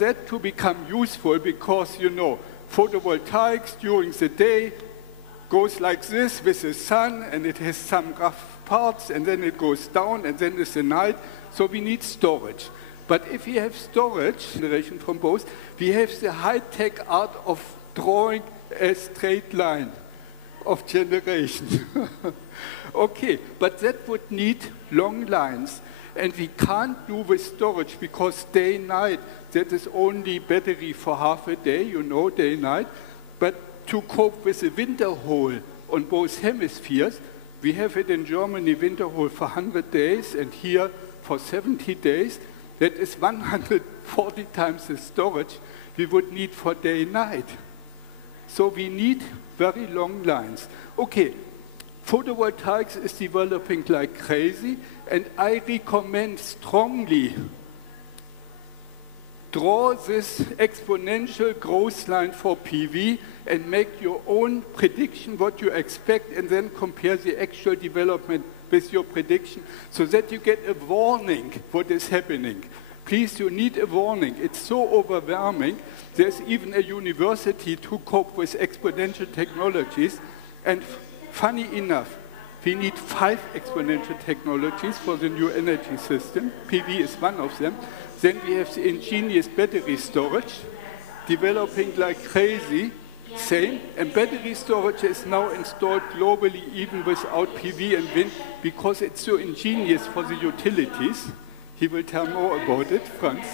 that to become useful, because, you know, photovoltaics during the day goes like this with the sun, and it has some rough parts, and then it goes down, and then it's the night. So we need storage. But if we have storage, generation from both, we have the high-tech art of drawing a straight line of generation. Okay, but that would need long lines. And we can't do with storage, because day-night, that is only battery for half a day, you know, day-night. But to cope with the winter hole on both hemispheres, we have it in Germany, winter hole for 100 days, and here for 70 days. That is 140 times the storage we would need for day-night. So we need very long lines. Okay, photovoltaics is developing like crazy, and I recommend strongly draw this exponential growth line for PV and make your own prediction what you expect, and then compare the actual development with your prediction so that you get a warning what is happening. Please, you need a warning. It's so overwhelming. There's even a university to cope with exponential technologies. And funny enough, we need 5 exponential technologies for the new energy system. PV is one of them. Then we have the ingenious battery storage, developing like crazy. Same, and battery storage is now installed globally even without PV and wind, because it's so ingenious for the utilities. He will tell more about it, Franz.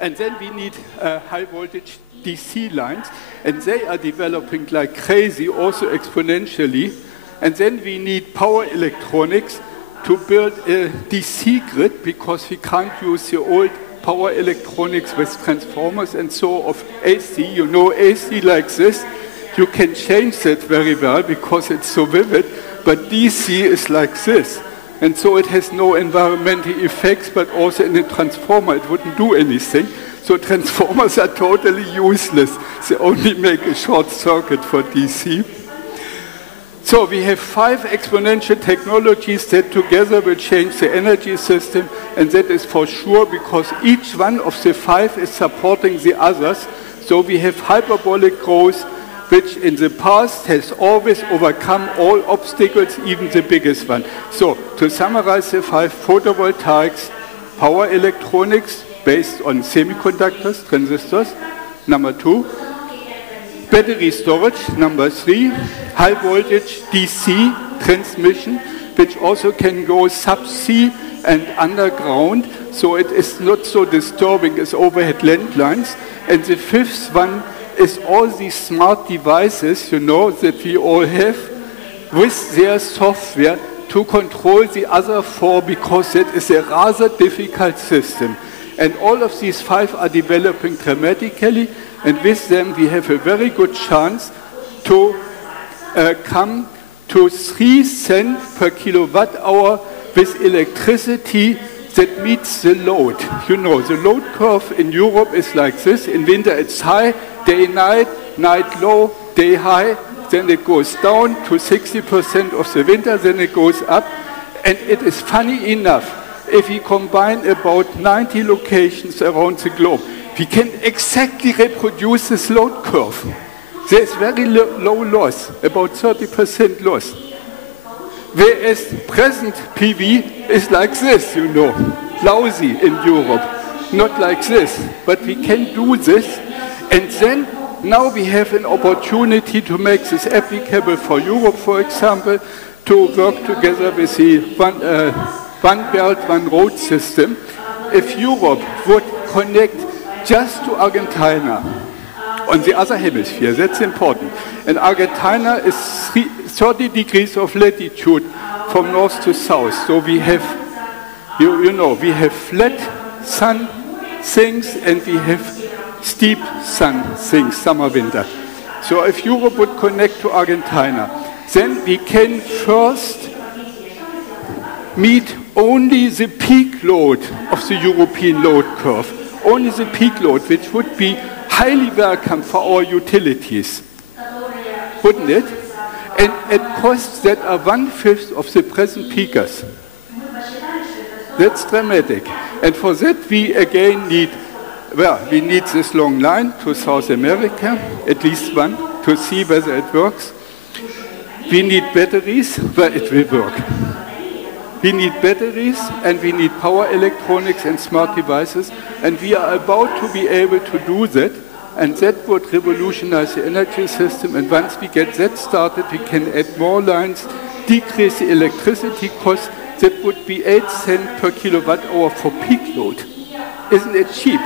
And then we need high voltage DC lines, and they are developing like crazy, also exponentially. And then we need power electronics to build a DC grid, because we can't use the old power electronics with transformers and so of AC. You know, AC like this, you can change that very well because it's so vivid, but DC is like this. And so it has no environmental effects, but also in a transformer it wouldn't do anything. So transformers are totally useless. They only make a short circuit for DC. So we have 5 exponential technologies that together will change the energy system, and that is for sure, because each one of the 5 is supporting the others. So we have hyperbolic growth, which in the past has always overcome all obstacles, even the biggest one. So to summarize the 5: photovoltaics, power electronics based on semiconductors, transistors, number 2. Battery storage, number 3, high voltage DC transmission, which also can go subsea and underground, so it is not so disturbing as overhead landlines. And the 5th one is all these smart devices, you know, that we all have, with their software to control the other 4, because that is a rather difficult system. And all of these 5 are developing dramatically, and with them we have a very good chance to come to 3 cents per kilowatt hour with electricity that meets the load. You know, the load curve in Europe is like this. In winter it's high, day, night, night low, day high, then it goes down to 60% of the winter, then it goes up. And it is funny enough, if we combine about 90 locations around the globe, we can exactly reproduce this load curve. There is very low loss, about 30% loss. Whereas present PV is like this, you know, lousy in Europe, not like this. But we can do this, and then now we have an opportunity to make this applicable for Europe, for example, to work together with the One Belt, One Road system. If Europe would connect just to Argentina on the other hemisphere, that's important. And Argentina is 30 degrees of latitude from north to south. So we have, you know, we have flat sun things and we have steep sun things, summer, winter. So if Europe would connect to Argentina, then we can first meet only the peak load of the European load curve. Only the peak load, which would be highly welcome for our utilities, wouldn't it? And at costs that are 1/5 of the present peakers. That's dramatic. And for that we again need well, we need this long line to South America, at least one, to see whether it works. We need batteries, but it will work. We need batteries, and we need power electronics and smart devices, and we are about to be able to do that, and that would revolutionize the energy system, and once we get that started, we can add more lines, decrease the electricity cost. That would be 8 cents per kilowatt hour for peak load. Isn't it cheap?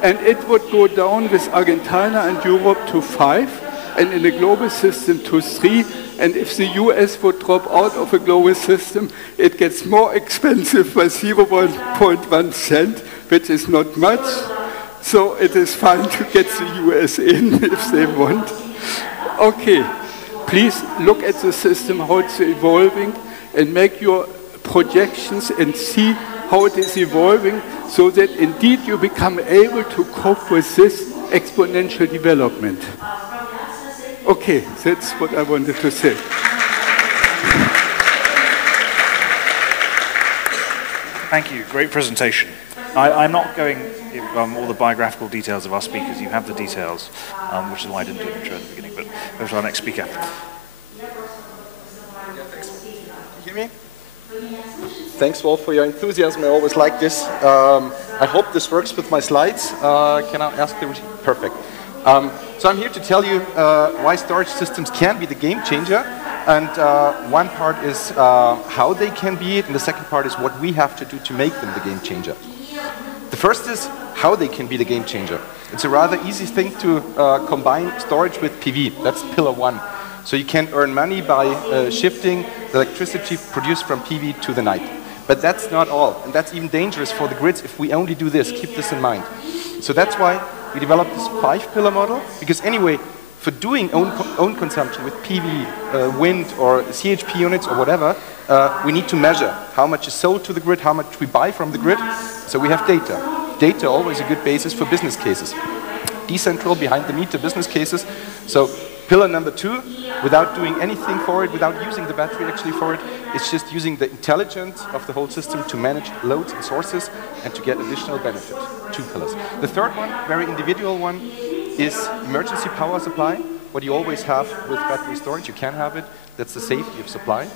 And it would go down with Argentina and Europe to 5, and in the global system to 3. And if the US would drop out of a global system, it gets more expensive by 0.1 cent, which is not much. So it is fine to get the US in if they want. Okay, please look at the system, how it's evolving, and make your projections and see how it is evolving so that indeed you become able to cope with this exponential development. Okay, that's what I wanted to say. Thank you, great presentation. I'm not going all the biographical details of our speakers. You have the details, which is why I didn't do an intro at the beginning, but over to our next speaker. Me? Thanks, Wolf, for your enthusiasm. I always like this. I hope this works with my slides. Can I ask the routine? Perfect. So I'm here to tell you why storage systems can be the game changer. And one part is how they can be it, and the second part is what we have to do to make them the game changer. The first is how they can be the game changer. It's a rather easy thing to combine storage with PV. That's pillar one. So you can earn money by shifting the electricity produced from PV to the night. But that's not all, and that's even dangerous for the grids if we only do this. Keep this in mind. So that's why we developed this 5-pillar model, because anyway, for doing own consumption with PV, wind, or CHP units, or whatever, we need to measure how much is sold to the grid, how much we buy from the grid. So we have data. Data always a good basis for business cases. Decentral, behind-the-meter business cases. So pillar number 2, without doing anything for it, without using the battery actually for it, it's just using the intelligence of the whole system to manage loads and sources and to get additional benefit. 2 pillars. The third one, very individual one, is emergency power supply. What you always have with battery storage, you can have it. That's the safety of supply.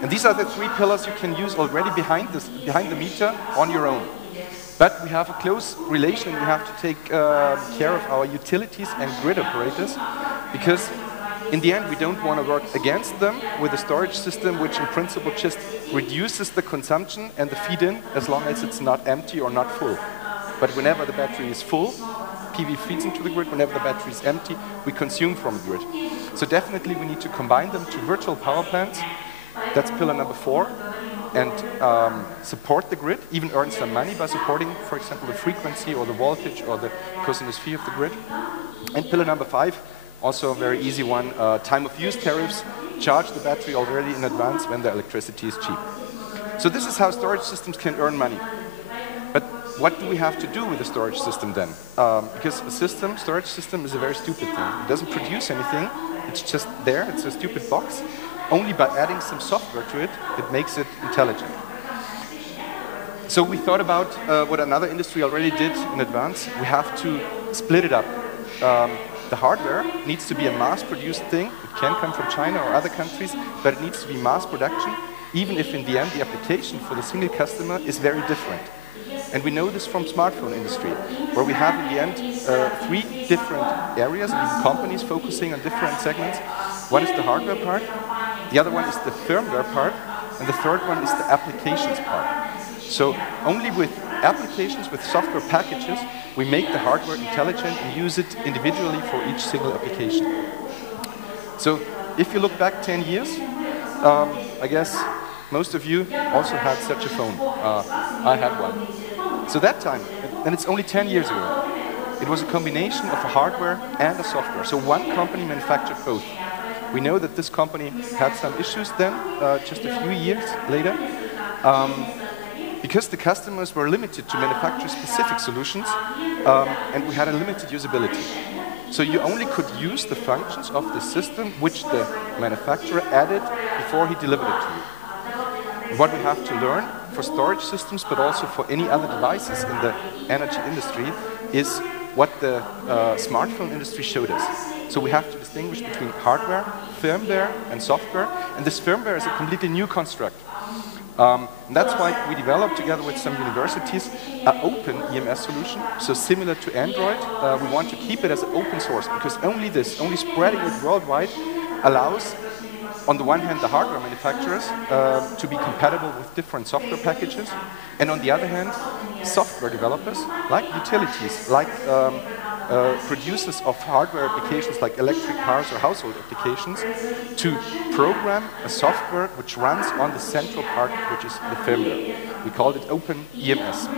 And these are the 3 pillars you can use already behind the meter on your own. But we have a close relation. We have to take care of our utilities and grid operators, because in the end we don't want to work against them with a storage system which in principle just reduces the consumption and the feed-in as long as it's not empty or not full. But whenever the battery is full, PV feeds into the grid. Whenever the battery is empty, we consume from the grid. So definitely we need to combine them to virtual power plants. That's pillar number 4. And support the grid, even earn some money by supporting, for example, the frequency or the voltage or the cosinus phi of the grid. And pillar number 5, also a very easy one, time of use tariffs, charge the battery already in advance when the electricity is cheap. So this is how storage systems can earn money. But what do we have to do with the storage system then? Because a storage system is a very stupid thing. It doesn't produce anything, it's just there, it's a stupid box. Only by adding some software to it, it makes it intelligent. So we thought about what another industry already did in advance. We have to split it up. The hardware needs to be a mass-produced thing. It can come from China or other countries, but it needs to be mass production, even if in the end the application for the single customer is very different. And we know this from smartphone industry, where we have in the end 3 different areas and even companies focusing on different segments. One is the hardware part, the other one is the firmware part, and the third one is the applications part. So only with applications, with software packages, we make the hardware intelligent and use it individually for each single application. So if you look back 10 years, I guess most of you also had such a phone. I had one. So that time, and it's only 10 years ago, it was a combination of a hardware and a software. So one company manufactured both. We know that this company had some issues then, just a few years later, because the customers were limited to manufacture specific solutions, and we had a limited usability. So you only could use the functions of the system which the manufacturer added before he delivered it to you. What we have to learn for storage systems, but also for any other devices in the energy industry, is what the smartphone industry showed us. So we have to distinguish between hardware, firmware, and software. And this firmware is a completely new construct. And that's why we developed, together with some universities, an open EMS solution. So similar to Android, we want to keep it as an open source, because only spreading it worldwide allows, on the one hand, the hardware manufacturers to be compatible with different software packages, and on the other hand, software developers, like utilities, like producers of hardware applications like electric cars or household applications, to program a software which runs on the central part, which is the firmware. We called it Open EMS.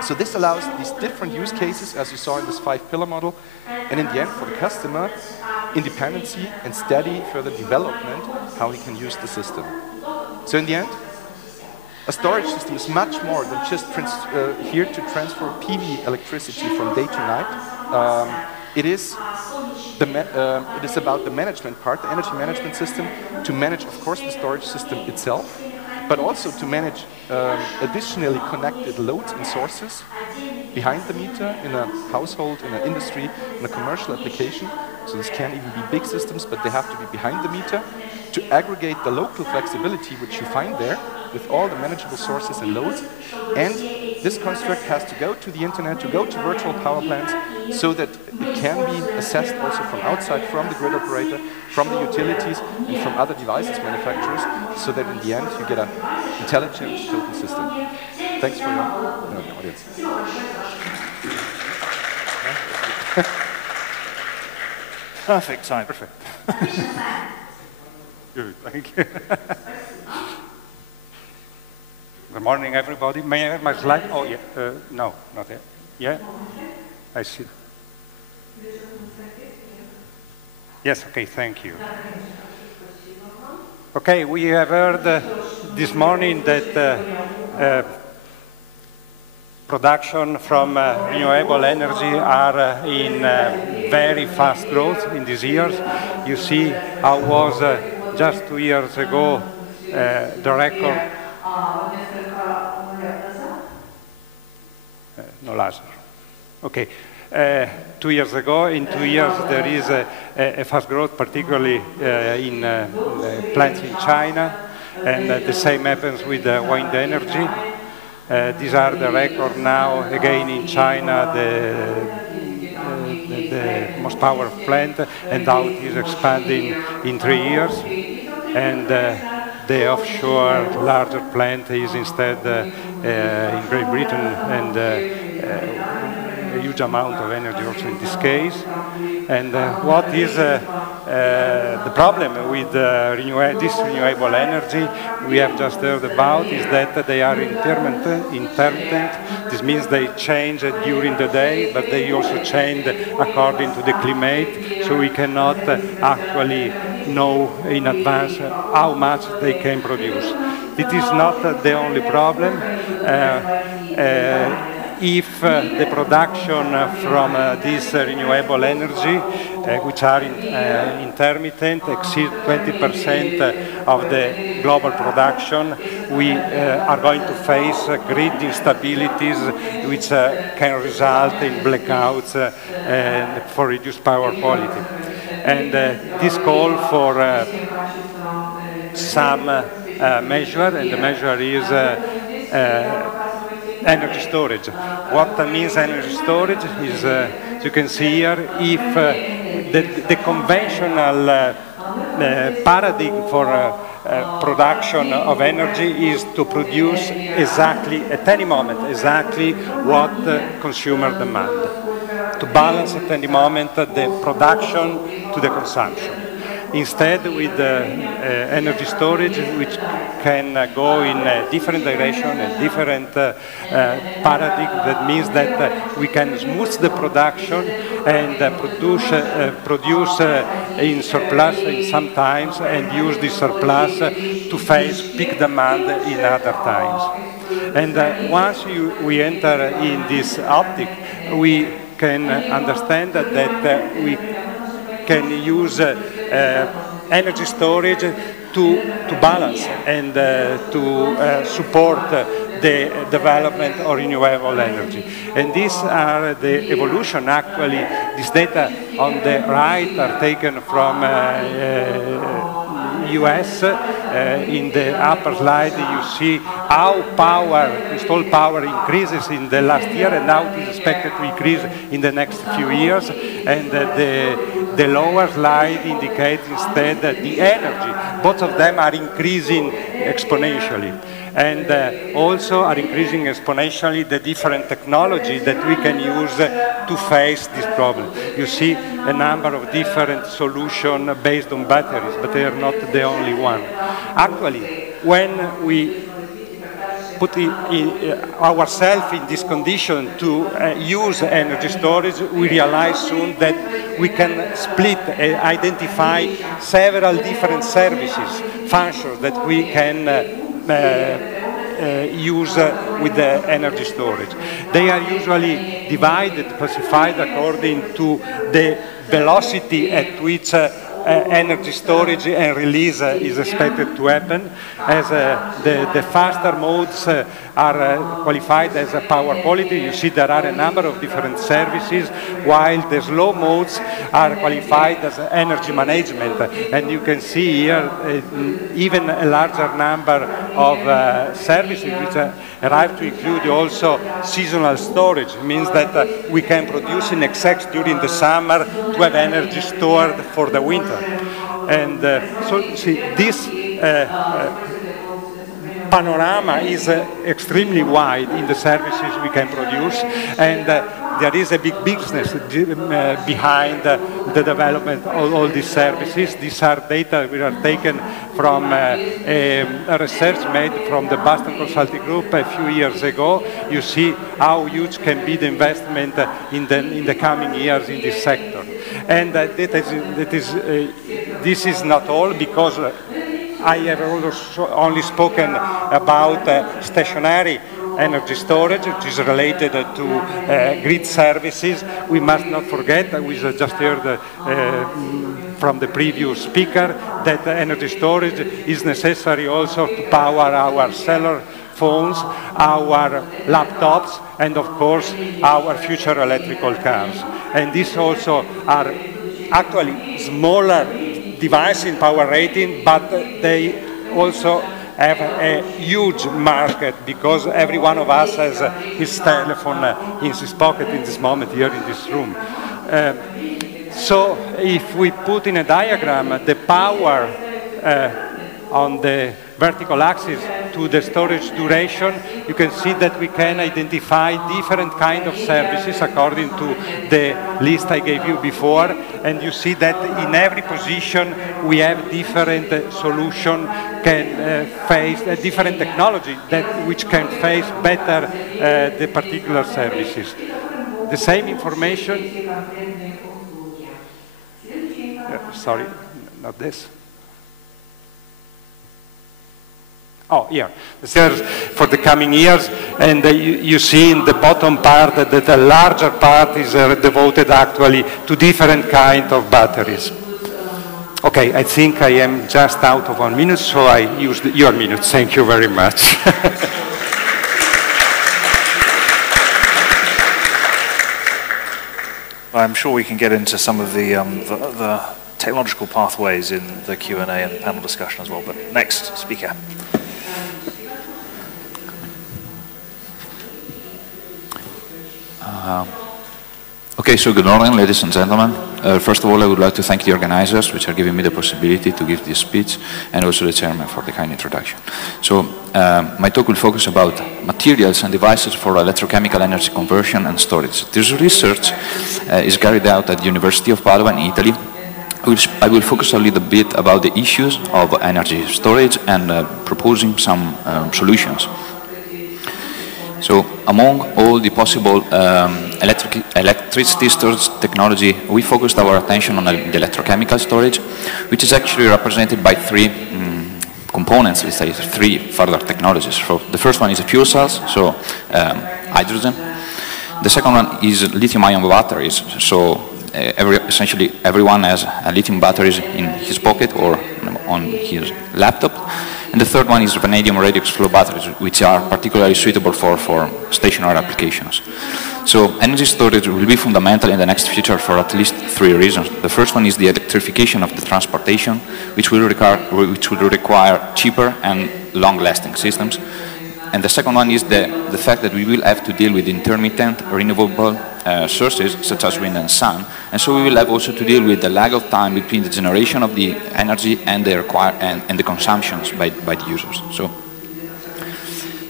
So this allows these different use cases, as you saw in this 5-pillar model, and in the end, for the customer, independency and steady further development, how he can use the system. So in the end, a storage system is much more than just here to transfer PV electricity from day to night. It is about the management part, the energy management system, to manage, of course, the storage system itself, but also to manage additionally connected loads and sources behind the meter in a household, in an industry, in a commercial application. So this can even be big systems, but they have to be behind the meter, to aggregate the local flexibility which you find there with all the manageable sources and loads. And this construct has to go to the internet, to go to virtual power plants, so that it can be assessed also from outside, from the grid operator, from the utilities, and from other devices manufacturers, so that in the end you get an intelligent total system. Thanks for your audience. Perfect time. Perfect. Good, thank you. Good morning, everybody. May I have my slide? Oh, yeah. No, not yet. Yeah? I see. Yes, okay, thank you. Okay, we have heard this morning that production from renewable energy are in very fast growth in these years. You see how was just 2 years ago the record. No laser. Okay. 2 years ago, in 2 years, there is a fast growth, particularly in plants in China, and the same happens with wind energy. These are the record now, again in China, the most powerful plant, and now it is expanding in 3 years. And the offshore larger plant is instead in Great Britain, and a huge amount of energy also in this case. And what is the problem with this renewable energy we have just heard about is that they are intermittent. This means they change during the day, but they also change according to the climate, so we cannot actually know in advance how much they can produce. It is not the only problem. If the production from this renewable energy, which are intermittent, exceed 20% of the global production, we are going to face grid instabilities, which can result in blackouts and for reduced power quality. And this call for some measure, and the measure is energy storage. What means energy storage is, as you can see here, if the conventional paradigm for production of energy is to produce exactly, at any moment, exactly what consumer demand. To balance at any moment the production to the consumption. Instead, with energy storage, which can go in a different direction, a different paradigm, that means that we can smooth the production and produce in surplus sometimes, and use this surplus to face peak demand in other times. And once we enter in this optic, we can understand that we can use energy storage to balance and to support the development of renewable energy. And these are the evolution, actually. These data on the right are taken from US. In the upper slide, you see how installed power increases in the last year and how it is expected to increase in the next few years. And the lower slide indicates instead that the energy, both of them are increasing exponentially. And also are increasing exponentially the different technology that we can use to face this problem. You see a number of different solutions based on batteries, but they are not the only one. Actually, when we put ourselves in this condition to use energy storage, we realize soon that we can split, identify several different services, functions that we can use with the energy storage. They are usually divided, classified according to the velocity at which energy storage and release is expected to happen, as the faster modes are qualified as a power quality. You see there are a number of different services, while the slow modes are qualified as energy management. And you can see here even a larger number of services which arrive to include also seasonal storage. It means that we can produce in excess during the summer to have energy stored for the winter. And so see, this panorama is extremely wide in the services we can produce, and there is a big business behind the development of all these services. These are data which are taken from a research made from the Boston Consulting Group a few years ago. You see how huge can be the investment in the coming years in this sector. And this is not all, because I have also only spoken about stationary energy storage, which is related to grid services. We must not forget, we just heard from the previous speaker, that energy storage is necessary also to power our cellular phones, our laptops, and of course our future electrical cars. And these also are actually smaller devices in power rating, but they also have a huge market, because every one of us has his telephone in his pocket in this moment here in this room. So if we put in a diagram the power on the vertical axis to the storage duration, you can see that we can identify different kinds of services according to the list I gave you before. And you see that in every position we have different solutions, can face a different technology which can face better the particular services. The same information, sorry, not this. Oh, here, the service for the coming years, and you see in the bottom part that a larger part is devoted actually to different kinds of batteries. Okay, I think I am just out of 1 minute, so I used your minute. Thank you very much. I'm sure we can get into some of the technological pathways in the Q&A and the panel discussion as well, but next speaker. Okay, so good morning, ladies and gentlemen. First of all, I would like to thank the organizers, which are giving me the possibility to give this speech, and also the chairman for the kind introduction. So, my talk will focus about materials and devices for electrochemical energy conversion and storage. This research is carried out at the University of Padua in Italy. I will focus a little bit about the issues of energy storage and proposing some solutions. So, among all the possible electricity storage technology, we focused our attention on the electrochemical storage, which is actually represented by three components, let's say, three further technologies. So, the first one is fuel cells, so hydrogen. The second one is lithium-ion batteries, so essentially everyone has a lithium batteries in his pocket or on his laptop. And the third one is vanadium radix flow batteries, which are particularly suitable for stationary applications. So energy storage will be fundamental in the next future for at least 3 reasons. The first one is the electrification of the transportation, which will require cheaper and long-lasting systems. And the second one is the fact that we will have to deal with intermittent renewable sources such as wind and sun, and so we will have also to deal with the lag of time between the generation of the energy and the consumptions by the users.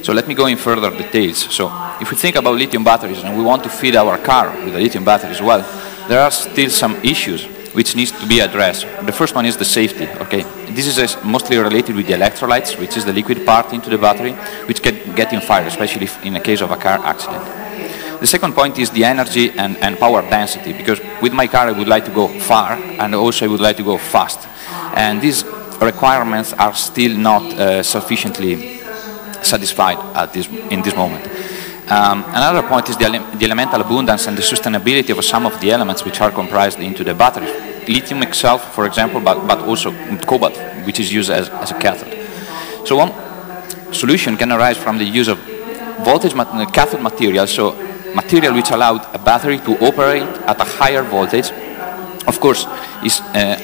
So let me go in further details. So if we think about lithium batteries and we want to feed our car with a lithium battery as well, there are still some issues which needs to be addressed. The first one is the safety. Okay, this is mostly related with the electrolytes, which is the liquid part into the battery, which can get in fire, especially in the case of a car accident. The second point is the energy and power density, because with my car I would like to go far and also I would like to go fast. And these requirements are still not sufficiently satisfied in this moment. Another point is the elemental abundance and the sustainability of some of the elements which are comprised into the battery. Lithium itself, for example, but also cobalt, which is used as a cathode. So one solution can arise from the use of voltage cathode material, so material which allowed a battery to operate at a higher voltage. Of course,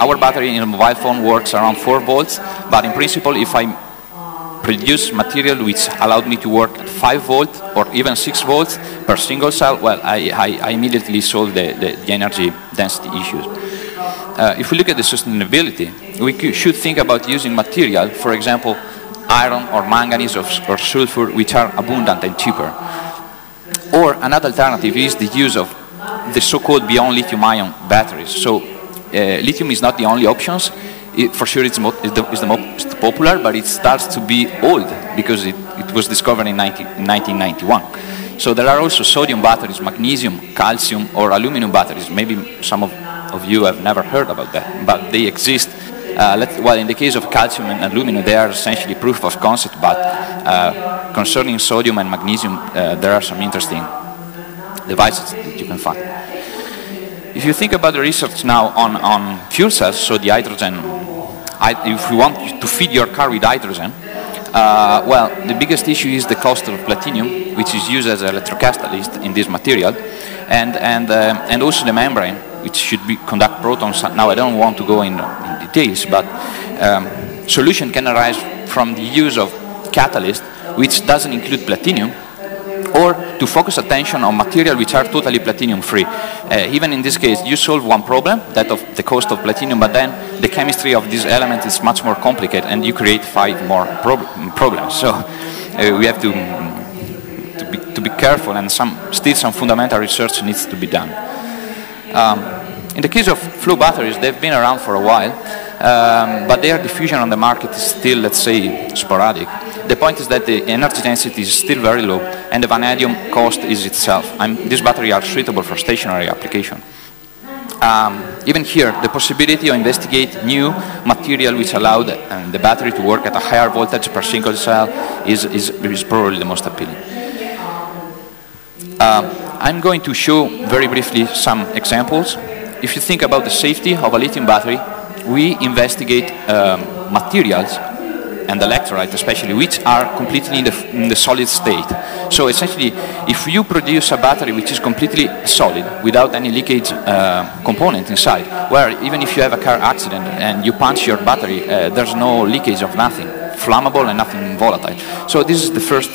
our battery in a mobile phone works around 4 volts, but in principle, if I produce material which allowed me to work at 5 volts or even 6 volts per single cell, well, I immediately solve the energy density issues. If we look at the sustainability, we should think about using material, for example, iron or manganese or sulfur, which are abundant and cheaper. Or another alternative is the use of the so-called beyond lithium-ion batteries. So lithium is not the only option. For sure it's the most popular, but it starts to be old because it was discovered in 1991. So there are also sodium batteries, magnesium, calcium, or aluminum batteries. Maybe some of you have never heard about that, but they exist. Well, in the case of calcium and aluminum, they are essentially proof of concept, but concerning sodium and magnesium, there are some interesting devices that you can find. If you think about the research now on fuel cells, so the hydrogen, if you want to feed your car with hydrogen, well, the biggest issue is the cost of platinum, which is used as an electrocatalyst in this material, and also the membrane, which should conduct protons. Now, I don't want to go in details, but solution can arise from the use of catalyst, which doesn't include platinum, or to focus attention on material which are totally platinum-free. Even in this case, you solve one problem, that of the cost of platinum, but then the chemistry of this element is much more complicated, and you create 5 more problems. So we have to be careful, and still some fundamental research needs to be done. In the case of flow batteries, they've been around for a while, but their diffusion on the market is still, let's say, sporadic. The point is that the energy density is still very low, and the vanadium cost is itself. These batteries are suitable for stationary application. Even here, the possibility to investigate new material which allow the battery to work at a higher voltage per single cell is probably the most appealing. I'm going to show very briefly some examples. If you think about the safety of a lithium battery, we investigate materials and electrolyte especially, which are completely in the solid state. So essentially, if you produce a battery which is completely solid, without any leakage component inside, where even if you have a car accident and you punch your battery, there's no leakage of nothing, flammable and nothing volatile. So this is the first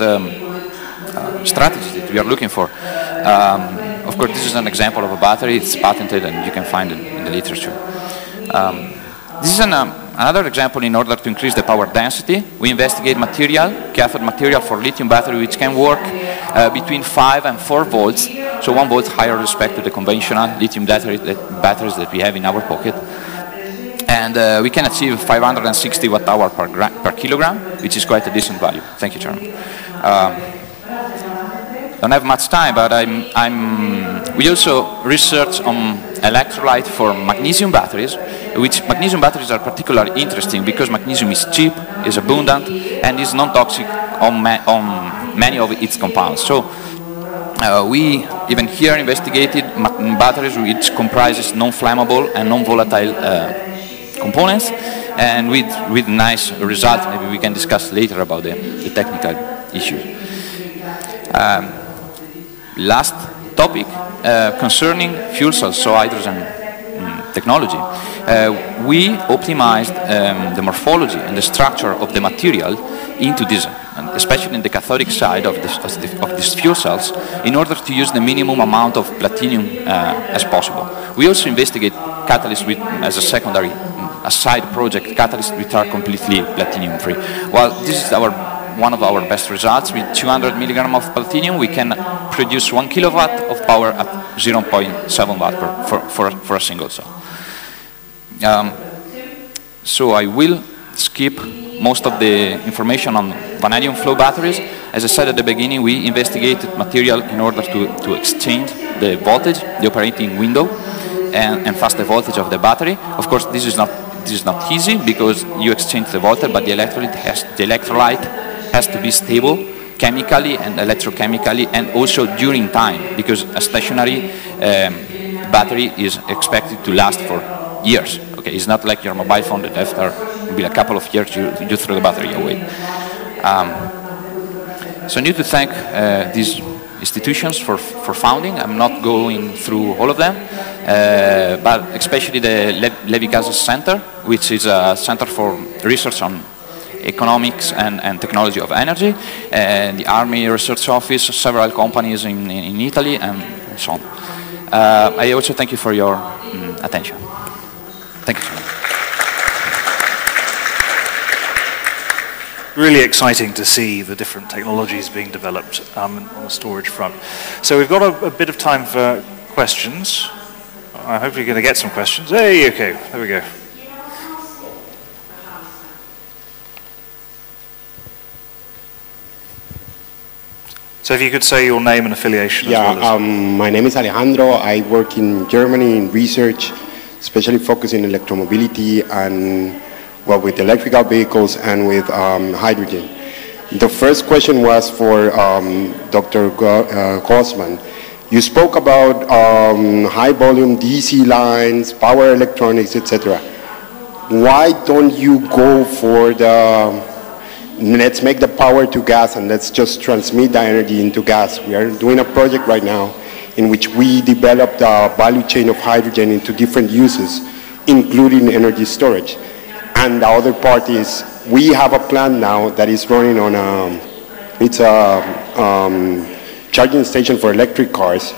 strategy that we are looking for. Of course, this is an example of a battery. It's patented and you can find it in the literature. This is another example in order to increase the power density. We investigate material, cathode material for lithium battery, which can work between 5 and 4 volts, so 1 volt higher respect to the conventional lithium batteries that we have in our pocket. And we can achieve 560 watt-hour per kilogram, which is quite a decent value. Thank you, Chairman. Don't have much time, but we also research on electrolyte for magnesium batteries, which magnesium batteries are particularly interesting because magnesium is cheap, is abundant, and is non-toxic on many of its compounds. So we even here investigated batteries which comprises non-flammable and non-volatile components, and with nice results. Maybe we can discuss later about the technical issues. Last topic concerning fuel cells, so hydrogen technology. We optimized the morphology and the structure of the material into this, and especially in the cathodic side of these fuel cells, in order to use the minimum amount of platinum as possible. We also investigate catalysts with, as a secondary, a side project, catalysts which are completely platinum-free. Well, this is one of our best results. With 200 milligram of platinum, we can produce 1 kilowatt of power at 0.7 watt for a single cell. So I will skip most of the information on vanadium flow batteries. As I said at the beginning, we investigated material in order to exchange the voltage, the operating window, and fast the voltage of the battery. Of course, this is not easy because you exchange the voltage, but the electrolyte has to be stable chemically and electrochemically, and also during time, because a stationary battery is expected to last for years. Okay, it's not like your mobile phone that after maybe a couple of years you throw the battery away. So I need to thank these institutions for founding. I'm not going through all of them, but especially the Levi Casas Center, which is a center for research on economics and technology of energy, the Army Research Office, several companies in Italy, and so on. I also thank you for your attention. Thank you so much. Really exciting to see the different technologies being developed on the storage front. So we've got a bit of time for questions. I hope you're going to get some questions. Hey, okay, there we go. So if you could say your name and affiliation as well as... my name is Alejandro. I work in Germany in research, especially focusing on electromobility and, well, with electrical vehicles and with hydrogen. The first question was for Dr. Grossman. You spoke about high volume DC lines, power electronics, etc. Why don't you go for the, let's make the power to gas and let's just transmit the energy into gas? We are doing a project right now in which we developed a value chain of hydrogen into different uses, including energy storage. And the other part is, we have a plant now that is running on it's a charging station for electric cars,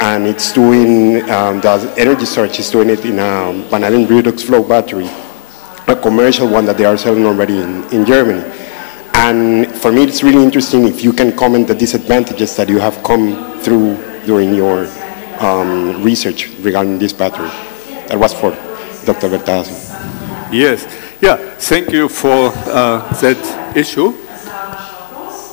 and it's doing, the energy storage is doing it in a vanadium redox flow battery, a commercial one that they are selling already in Germany. And for me, it's really interesting if you can comment the disadvantages that you have come through during your research regarding this battery. That was for Dr. Bertazzi. Yes, yeah, thank you for that issue.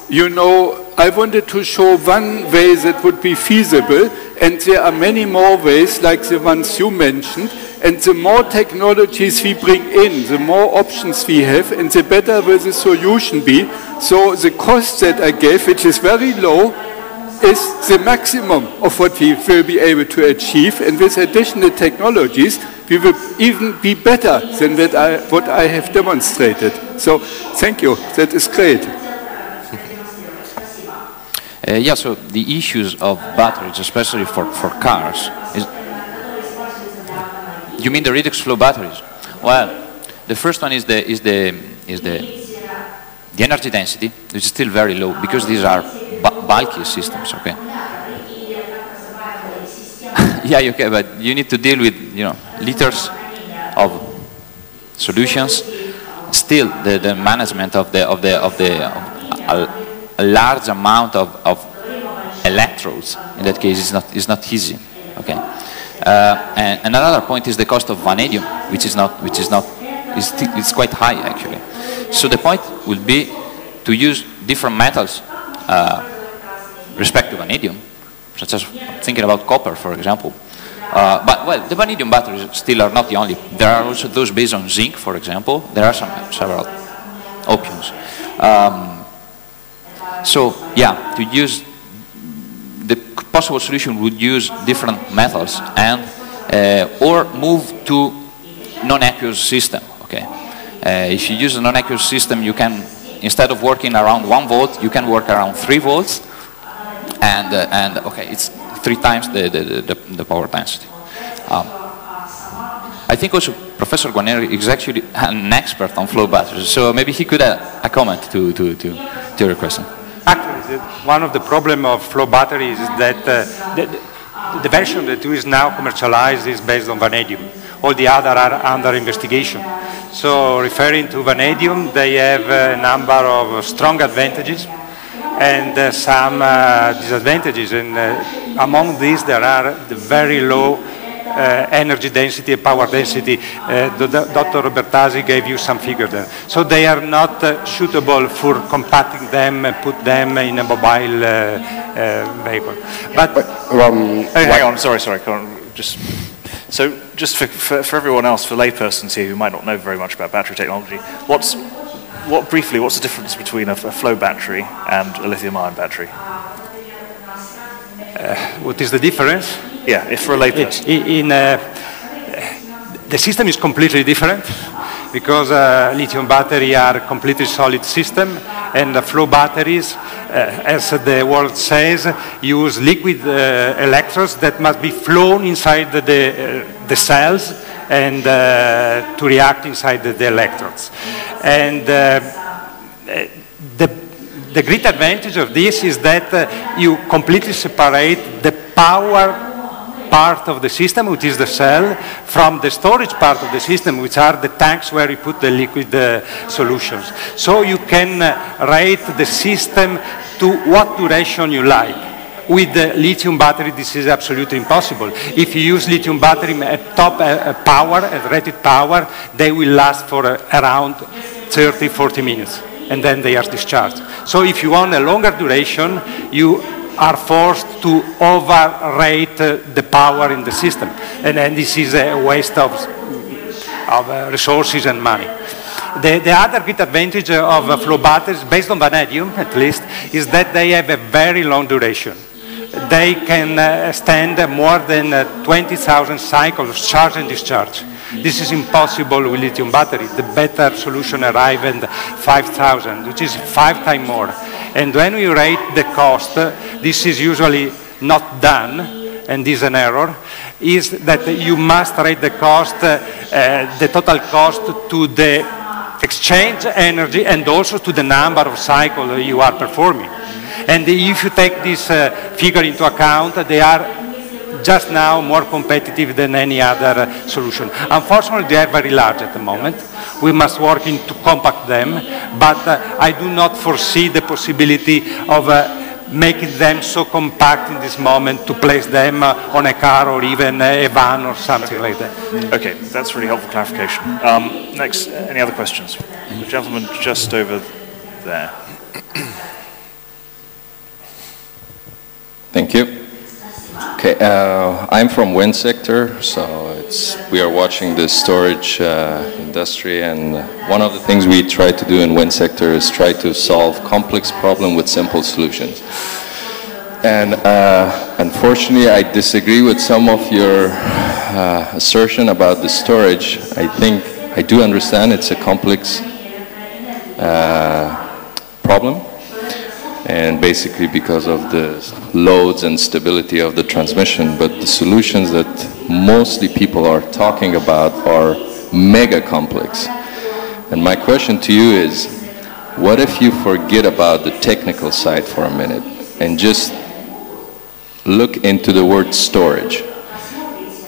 You know, I wanted to show one way that would be feasible, and there are many more ways like the ones you mentioned, and the more technologies we bring in, the more options we have, and the better will the solution be. So the cost that I gave, which is very low, is the maximum of what we will be able to achieve, and with additional technologies, we will even be better than what I have demonstrated. So thank you, that is great. Yeah, so the issues of batteries, especially for cars, is... You mean the redox flow batteries? Well, the first one is the energy density, which is still very low because these are bulky systems. Okay. Yeah, okay, but you need to deal with liters of solutions. Still, the management of a large amount of electrodes in that case is not easy. Okay. And another point is the cost of vanadium, which is quite high actually. So the point will be to use different metals respect to vanadium, such as thinking about copper, for example. But well, the vanadium batteries still are not the only. There are also those based on zinc, for example. There are several options. So yeah, to use the possible solution would use different metals and or move to non-aqueous system. Okay, if you use a non-aqueous system, you can, instead of working around 1 volt, you can work around 3 volts, and okay, it's 3 times the power density. I think also Professor Guarneri is actually an expert on flow batteries, so maybe he could add a comment to your question. Actually, one of the problems of flow batteries is that the version that is now commercialized is based on vanadium. All the other are under investigation. So referring to vanadium, they have a number of strong advantages and some disadvantages. And among these, there are the very low energy density and power density. Dr. Robertazzi gave you some figures there. So they are not suitable for compacting them and put them in a mobile vehicle. But hang on, sorry, So just for everyone else, for laypersons here who might not know very much about battery technology, what's the difference between a flow battery and a lithium-ion battery? What is the difference? Yeah, if for a layperson. The system is completely different because lithium batteries are a completely solid system, and the flow batteries, as the word says, use liquid electrodes that must be flown inside the cells and to react inside the electrodes. And the great advantage of this is that you completely separate the power part of the system, which is the cell, from the storage part of the system, which are the tanks where you put the liquid solutions. So you can rate the system to what duration you like. With the lithium battery, this is absolutely impossible. If you use lithium battery at top power, at rated power, they will last for around 30, 40 minutes, and then they are discharged. So if you want a longer duration, you are forced to overrate the power in the system. And then this is a waste of resources and money. The other great advantage of flow batteries, based on vanadium at least, is that they have a very long duration. They can stand more than 20,000 cycles of charge and discharge. This is impossible with lithium battery. The better solution arrives at 5,000, which is 5 times more. And when we rate the cost, this is usually not done, and this is an error, is that you must rate the cost, the total cost to the exchange energy and also to the number of cycles you are performing. And if you take this figure into account, they are just now more competitive than any other solution. Unfortunately, they are very large at the moment. We must work to compact them, but I do not foresee the possibility of making them so compact in this moment to place them on a car or even a van or something like that. Okay, that's really helpful clarification. Next, any other questions? The gentleman just over there. Thank you. Okay, I'm from wind sector, so we are watching the storage industry, and one of the things we try to do in wind sector is try to solve complex problems with simple solutions. And unfortunately, I disagree with some of your assertion about the storage. I do understand it's a complex problem, and basically because of the loads and stability of the transmission, but the solutions that mostly people are talking about are mega complex. And my question to you is, what if you forget about the technical side for a minute and just look into the word storage?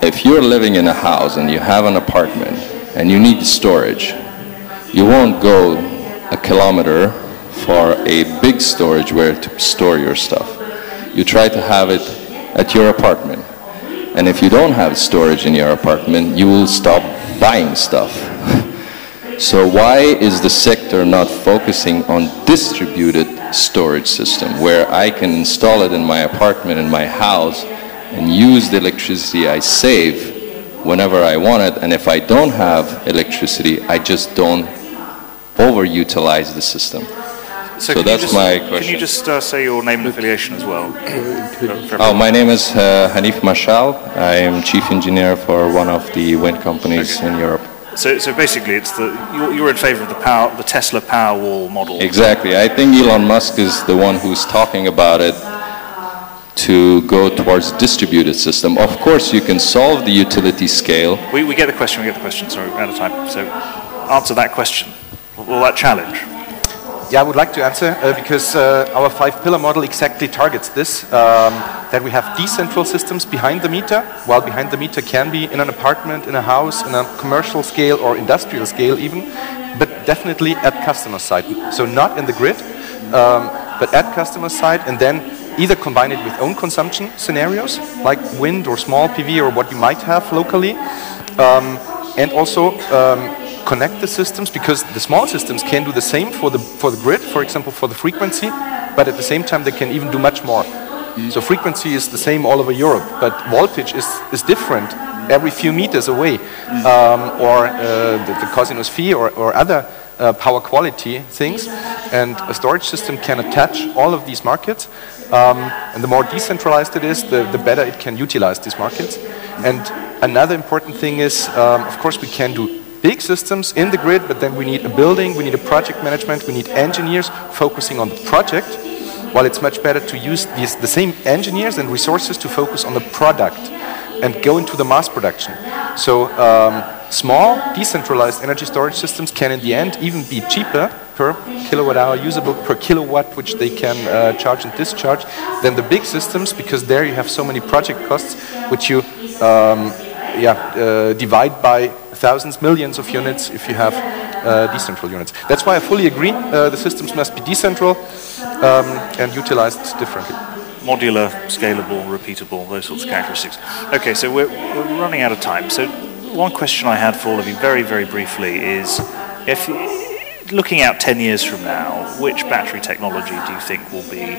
If you're living in a house and you have an apartment and you need storage, you won't go a kilometer for a big storage where to store your stuff. You try to have it at your apartment. And if you don't have storage in your apartment, you will stop buying stuff. So why is the sector not focusing on distributed storage system where I can install it in my apartment, in my house, and use the electricity I save whenever I want it, and if I don't have electricity, I just don't overutilize the system. So that's my question. Can you just say your name and affiliation as well? My name is Hanif Mashal. I am chief engineer for one of the wind companies in Europe. So basically, it's you're in favor of the Tesla Powerwall model. Exactly. I think Elon Musk is the one who's talking about it to go towards distributed system. Of course, you can solve the utility scale. We get the question. Sorry, we're out of time. So answer that question. Or that challenge. Yeah, I would like to answer because our 5-pillar model exactly targets this, that we have decentral systems behind the meter, while behind the meter can be in an apartment, in a house, in a commercial scale or industrial scale even, but definitely at customer side. So not in the grid, but at customer side, and then either combine it with own consumption scenarios, like wind or small PV or what you might have locally, and also connect the systems, because the small systems can do the same for the grid, for example, for the frequency, but at the same time they can even do much more. So frequency is the same all over Europe, but voltage is different every few meters away, or the cosinus phi or other power quality things, and a storage system can attach all of these markets, and the more decentralized it is, the better it can utilize these markets. And another important thing is, of course, we can do big systems in the grid, but then we need a building, we need a project management, we need engineers focusing on the project, while it's much better to use the same engineers and resources to focus on the product and go into the mass production. So small, decentralized energy storage systems can in the end even be cheaper per kilowatt hour usable per kilowatt, which they can charge and discharge, than the big systems, because there you have so many project costs, which you divide by thousands, millions of units if you have decentral units. That's why I fully agree, the systems must be decentral and utilized differently. Modular, scalable, repeatable, those sorts of characteristics. Okay, so we're running out of time. So one question I had for all of you, very, very briefly, is if looking out 10 years from now, which battery technology do you think will be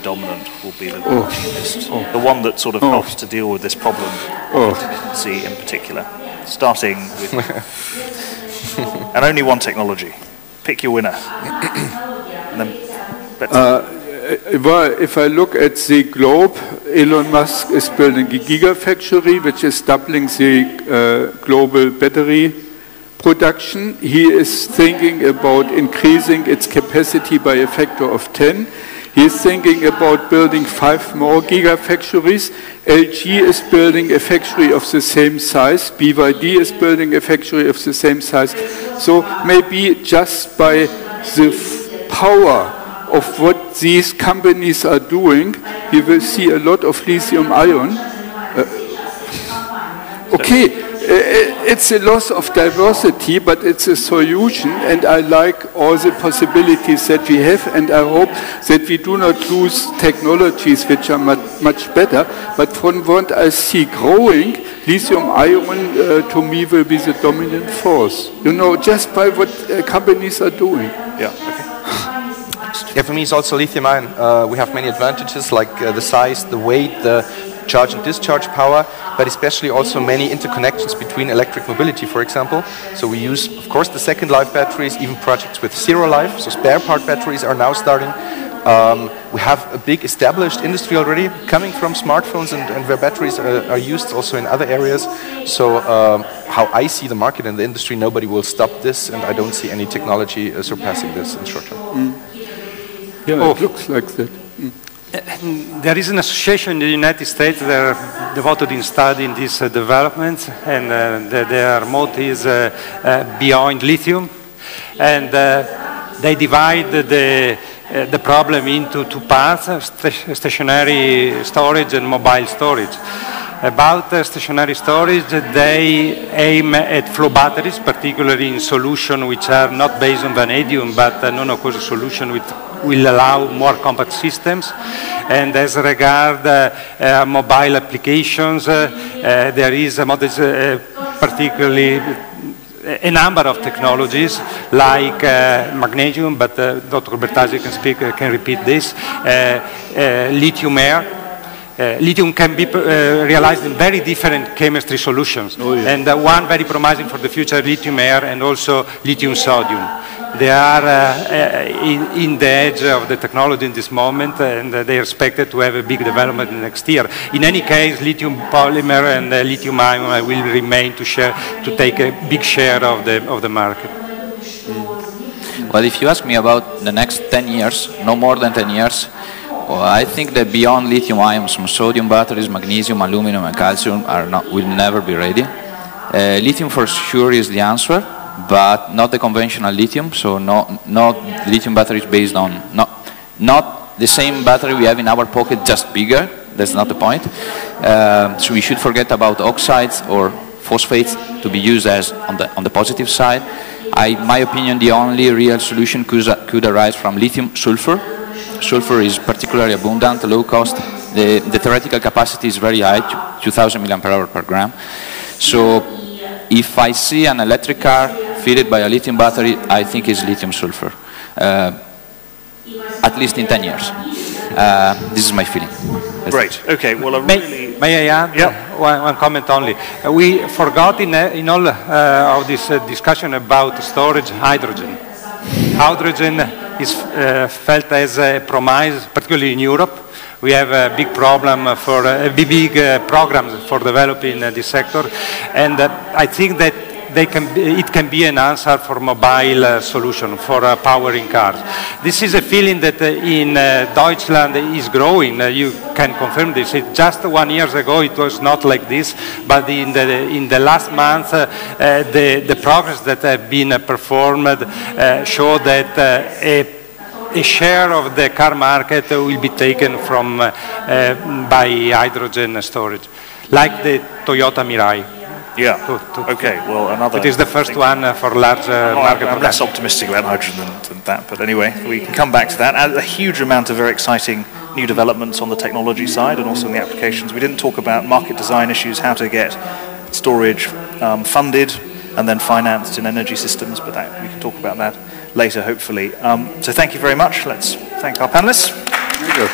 dominant, will be the cheapest? The one that sort of helps to deal with this problem of intermittency in particular, starting with and only one technology. Pick your winner. And then if I look at the globe, Elon Musk is building a gigafactory, which is doubling the global battery production. He is thinking about increasing its capacity by a factor of 10. He is thinking about building 5 more gigafactories. LG is building a factory of the same size. BYD is building a factory of the same size. So maybe just by the power of what these companies are doing, we will see a lot of lithium-ion. It's a loss of diversity, but it's a solution, and I like all the possibilities that we have, and I hope that we do not lose technologies which are much better, but from what I see growing, lithium-ion to me will be the dominant force, just by what companies are doing. Yeah, okay. Yeah, for me it's also lithium-ion. We have many advantages, like the size, the weight, the charge and discharge power, but especially also many interconnections between electric mobility, for example. So we use, of course, the second life batteries, even projects with zero life, so spare part batteries are now starting. We have a big established industry already coming from smartphones and where batteries are used also in other areas. So how I see the market and the industry, nobody will stop this, and I don't see any technology surpassing this in short term. Yeah, it looks like that. There is an association in the United States that are devoted in studying these developments, and their motto is beyond lithium, and they divide the problem into 2 parts, stationary storage and mobile storage. About stationary storage, they aim at flow batteries, particularly in solutions which are not based on vanadium, but non-aqueous solution which will allow more compact systems. And as regard mobile applications, there is particularly a number of technologies like magnesium, but Dr. Bertazzi can repeat this, lithium air. Lithium can be realized in very different chemistry solutions. And one very promising for the future, lithium air, and also lithium sodium. They are in the edge of the technology in this moment, and they are expected to have a big development next year. In any case, lithium polymer and lithium ion will remain to take a big share of the market. Well, if you ask me about the next 10 years, no more than 10 years, well, I think that beyond lithium ions, sodium batteries, magnesium, aluminum, and calcium will never be ready. Lithium for sure is the answer, but not the conventional lithium, so not lithium batteries based on, not the same battery we have in our pocket, just bigger. That's not the point. So we should forget about oxides or phosphates to be used as on the positive side. In my opinion, the only real solution could arise from lithium sulfur. Sulfur is particularly abundant, low cost. The theoretical capacity is very high, 2,000 mAh per gram. So if I see an electric car fitted by a lithium battery, I think it's lithium sulfur, at least in 10 years. This is my feeling. Great. Okay. Well, may I add one comment only? We forgot in all of this discussion about storage hydrogen. Hydrogen is felt as a promise, particularly in Europe. We have a big problem for big programs for developing this sector, and I think that it can be an answer for mobile solution for powering cars. This is a feeling that in Deutschland is growing. You can confirm this. Just 1 year ago it was not like this, but in the last month the progress that have been performed show that a share of the car market will be taken from by hydrogen storage, like the Toyota Mirai. Yeah. Okay. Well, another. It is the first one for large market. I'm less optimistic about hydrogen than that, but anyway, we can come back to that. A huge amount of very exciting new developments on the technology side and also in the applications. We didn't talk about market design issues, how to get storage funded and then financed in energy systems, but we can talk about that later, hopefully. So thank you very much. Let's thank our panelists. There you go.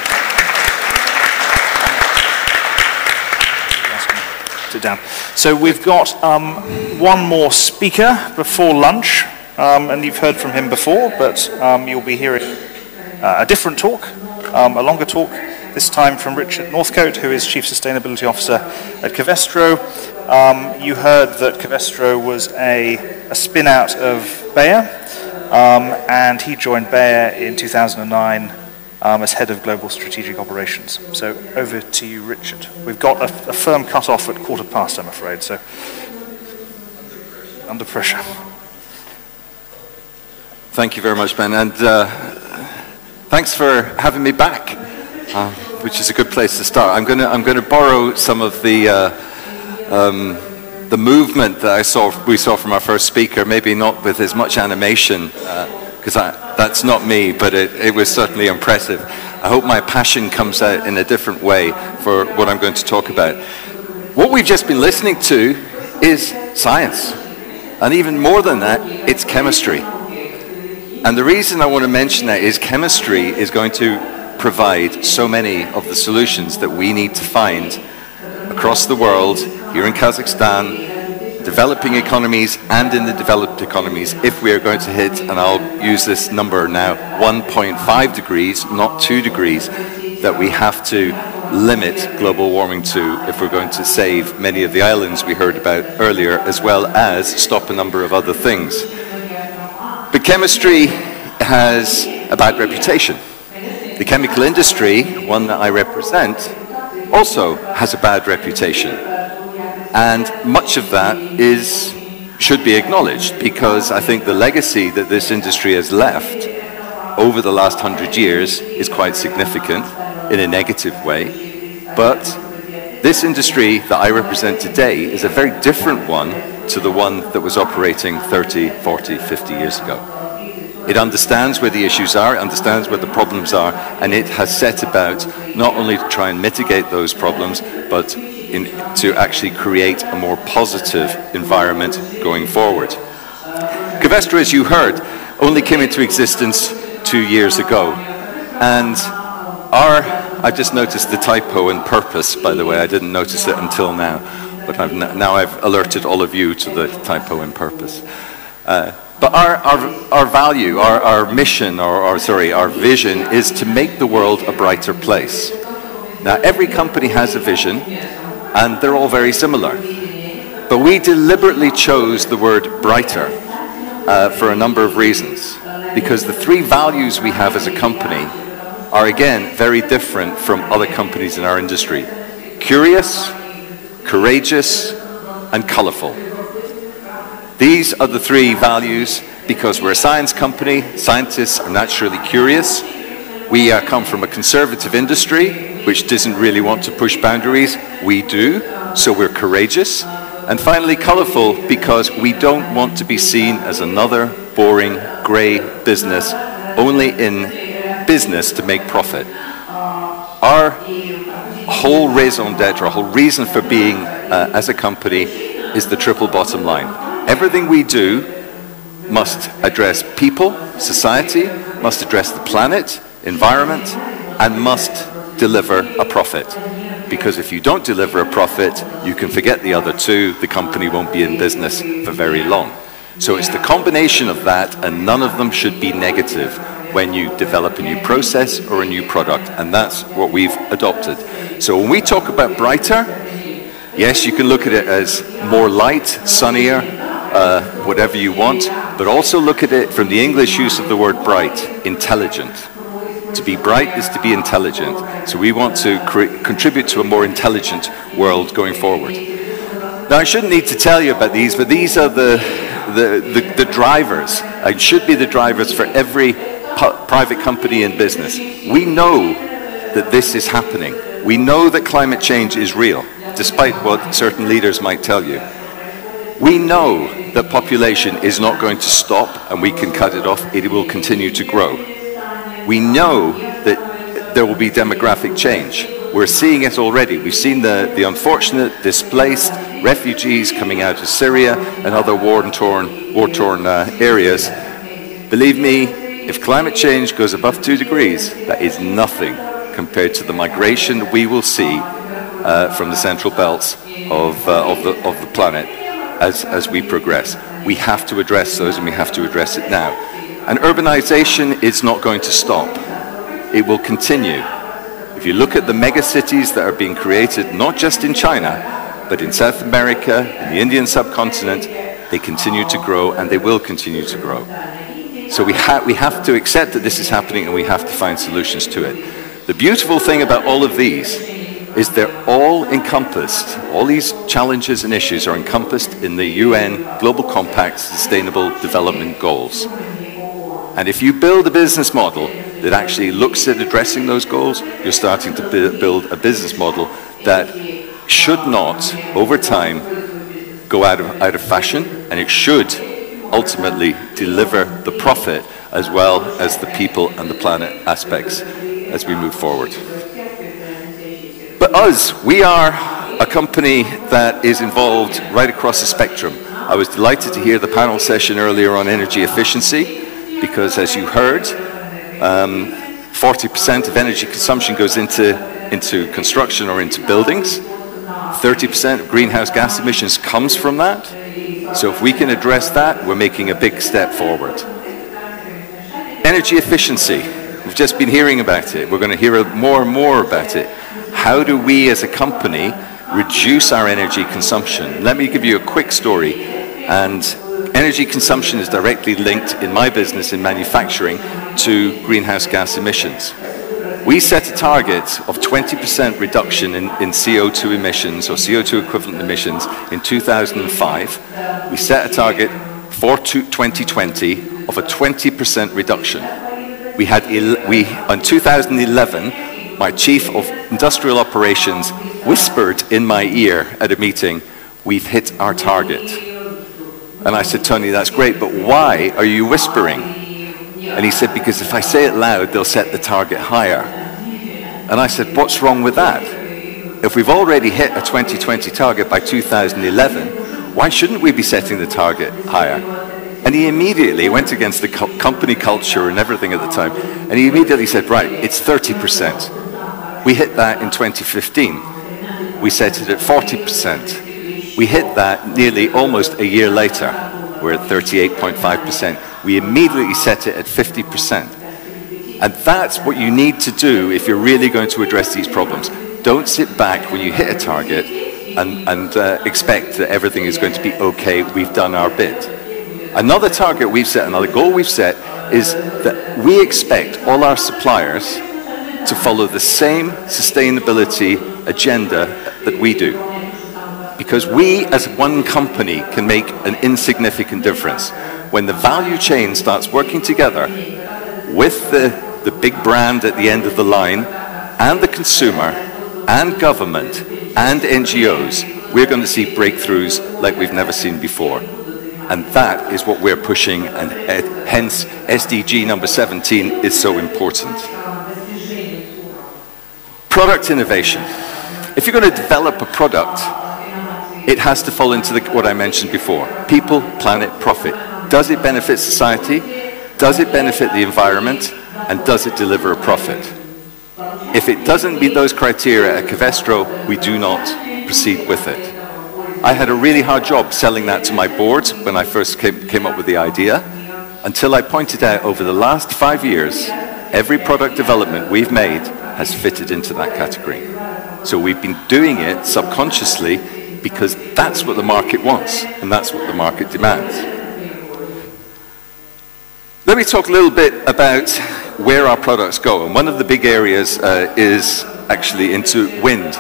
Sit down. So we've got one more speaker before lunch, and you've heard from him before, but you'll be hearing a different talk, a longer talk, this time from Richard Northcote, who is Chief Sustainability Officer at Covestro. You heard that Covestro was a spin-out of Bayer, and he joined Bayer in 2009 as Head of Global Strategic Operations. So over to you, Richard. We've got a firm cut-off at 1:15, I'm afraid, so under pressure. Thank you very much, Ben, and thanks for having me back, which is a good place to start. I'm going to borrow some of the movement that we saw from our first speaker, maybe not with as much animation, because that's not me, but it was certainly impressive. I hope my passion comes out in a different way for what I'm going to talk about. What we've just been listening to is science, and even more than that, it's chemistry. And the reason I want to mention that is chemistry is going to provide so many of the solutions that we need to find across the world, here in Kazakhstan, developing economies and in the developed economies, if we are going to hit, and I'll use this number now, 1.5 degrees, not 2 degrees, that we have to limit global warming to if we're going to save many of the islands we heard about earlier, as well as stop a number of other things. But chemistry has a bad reputation. The chemical industry, one that I represent, also has a bad reputation. And much of that should be acknowledged, because I think the legacy that this industry has left over the last 100 years is quite significant in a negative way. But this industry that I represent today is a very different one to the one that was operating 30, 40, 50 years ago. It understands where the issues are, it understands where the problems are, and it has set about not only to try and mitigate those problems, but to actually create a more positive environment going forward. Covestro, as you heard, only came into existence 2 years ago. And I just noticed the typo in purpose, by the way. I didn't notice it until now, but now I've alerted all of you to the typo in purpose. But our value, our mission, our vision is to make the world a brighter place. Now, every company has a vision, and they're all very similar. But we deliberately chose the word brighter for a number of reasons. Because the three values we have as a company are, again, very different from other companies in our industry. Curious, courageous, and colorful. These are the three values because we're a science company. Scientists are naturally curious. We come from a conservative industry, which doesn't really want to push boundaries. We do, so we're courageous. And finally, colorful, because we don't want to be seen as another boring, gray business, only in business to make profit. Our whole raison d'etre, our whole reason for being as a company is the triple bottom line. Everything we do must address people, society, must address the planet, environment, and must deliver a profit. Because if you don't deliver a profit, you can forget the other two. The company won't be in business for very long. So it's the combination of that, and none of them should be negative when you develop a new process or a new product, and that's what we've adopted. So when we talk about brighter, yes, you can look at it as more light, sunnier, whatever you want, but also look at it from the English use of the word bright, intelligent. To be bright is to be intelligent. So we want to contribute to a more intelligent world going forward. Now, I shouldn't need to tell you about these, but these are the drivers. It should be the drivers for every private company in business. We know that this is happening. We know that climate change is real, despite what certain leaders might tell you. We know that population is not going to stop and we can cut it off. It will continue to grow. We know that there will be demographic change. We're seeing it already. We've seen the unfortunate displaced refugees coming out of Syria and other war-torn areas. Believe me, if climate change goes above 2 degrees, that is nothing compared to the migration we will see from the central belts of the planet as we progress. We have to address those, and we have to address it now. And urbanization is not going to stop. It will continue. If you look at the megacities that are being created, not just in China, but in South America, in the Indian subcontinent, they continue to grow, and they will continue to grow. So we have to accept that this is happening, and we have to find solutions to it. The beautiful thing about all of these is they're all encompassed. All these challenges and issues are encompassed in the UN Global Compact Sustainable Development Goals. And if you build a business model that actually looks at addressing those goals, you're starting to build a business model that should not, over time, go out of fashion, and it should ultimately deliver the profit as well as the people and the planet aspects as we move forward. But us, we are a company that is involved right across the spectrum. I was delighted to hear the panel session earlier on energy efficiency, because as you heard, 40% of energy consumption goes into construction or into buildings. 30% of greenhouse gas emissions comes from that. So if we can address that, we're making a big step forward. Energy efficiency, we've just been hearing about it. We're going to hear more and more about it. How do we as a company reduce our energy consumption? Let me give you a quick story. And energy consumption is directly linked in my business in manufacturing to greenhouse gas emissions. We set a target of 20% reduction in CO2 emissions, or CO2 equivalent emissions, in 2005. We set a target for 2020 of a 20% reduction. In 2011, my chief of industrial operations whispered in my ear at a meeting, "We've hit our target." And I said, "Tony, that's great, but why are you whispering?" And he said, "Because if I say it loud, they'll set the target higher." And I said, "What's wrong with that? If we've already hit a 2020 target by 2011, why shouldn't we be setting the target higher?" And he immediately went against the company culture and everything at the time. And he immediately said, "Right, it's 30%. We hit that in 2015. We set it at 40%. We hit that nearly almost a year later, we're at 38.5%. We immediately set it at 50%. And that's what you need to do if you're really going to address these problems. Don't sit back when you hit a target and expect that everything is going to be okay, we've done our bit. Another target we've set, another goal we've set, is that we expect all our suppliers to follow the same sustainability agenda that we do. Because we, as one company, can make an insignificant difference. When the value chain starts working together with the big brand at the end of the line, and the consumer, and government, and NGOs, we're going to see breakthroughs like we've never seen before. And that is what we're pushing, and hence SDG number 17 is so important. Product innovation. If you're going to develop a product, it has to fall into what I mentioned before. People, planet, profit. Does it benefit society? Does it benefit the environment? And does it deliver a profit? If it doesn't meet those criteria at Covestro, we do not proceed with it. I had a really hard job selling that to my board when I first came up with the idea, until I pointed out over the last 5 years, every product development we've made has fitted into that category. So we've been doing it subconsciously because that's what the market wants and that's what the market demands. Let me talk a little bit about where our products go. And one of the big areas is actually into wind.